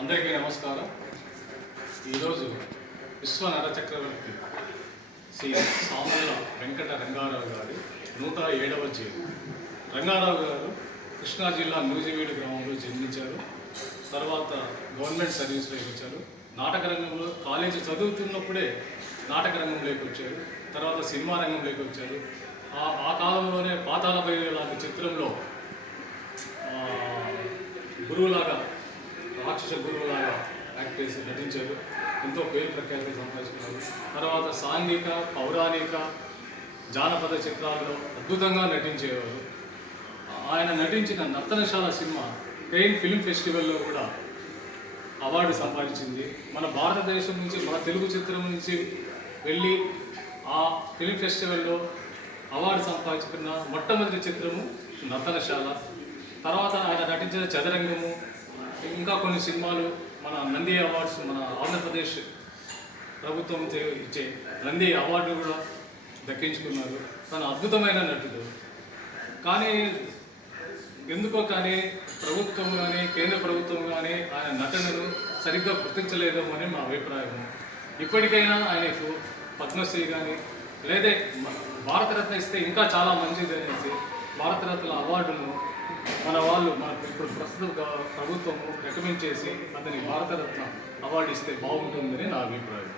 అందరికీ నమస్కారం. ఈరోజు విశ్వ నర చక్రవర్తి శ్రీ సామల వెంకట రంగారావు గారి 107వ జయంతి. రంగారావు గారు కృష్ణా జిల్లా నూజివీడు గ్రామంలో జన్మించారు. తర్వాత గవర్నమెంట్ సర్వీస్లోకి వచ్చారు. నాటక రంగంలో కాలేజీ చదువుతున్నప్పుడే నాటక రంగంలోకి వచ్చారు. తర్వాత సినిమా రంగంలోకి వచ్చారు. ఆ కాలంలోనే పాతాళ భైరవి లాంటి చిత్రంలో గురువులాగా, రాక్షస గురువులాగా యాక్ట్ చేసి నటించారు. ఎంతో పేరు ప్రఖ్యాతి సంపాదించుకున్నారు. తర్వాత సాంఘిక, పౌరాణిక, జానపద చిత్రాల్లో అద్భుతంగా నటించేవారు. ఆయన నటించిన నర్తనశాల సినిమా క్రెయిన్ ఫిల్మ్ ఫెస్టివల్లో కూడా అవార్డు సంపాదించింది. మన భారతదేశం నుంచి, మన తెలుగు చిత్రం నుంచి వెళ్ళి ఆ ఫిల్మ్ ఫెస్టివల్లో అవార్డు సంపాదించుకున్న మొట్టమొదటి చిత్రము నర్తనశాల. తర్వాత ఆయన నటించిన చదరంగము, ఇంకా కొన్ని సినిమాలు మన నంది అవార్డ్స్, మన ఆంధ్రప్రదేశ్ ప్రభుత్వం ఇచ్చే నంది అవార్డు కూడా దక్కించుకున్నారు. తన అద్భుతమైన నటుడు. కానీ ఎందుకో కానీ ప్రభుత్వం కానీ కేంద్ర ప్రభుత్వం కానీ ఆయన నటనను సరిగ్గా గుర్తించలేదేమో అని మా అభిప్రాయం. ఇప్పటికైనా ఆయనకు పద్మశ్రీ కానీ లేదా భారతరత్న ఇస్తే ఇంకా చాలా మంచిది అనేసి భారతరత్న అవార్డును మన ఇప్పుడు ప్రస్తుత ప్రభుత్వము రికమెండ్ చేసి అతని భారతరత్న అవార్డు ఇస్తే బాగుంటుందని నా అభిప్రాయం.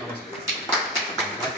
నమస్తే.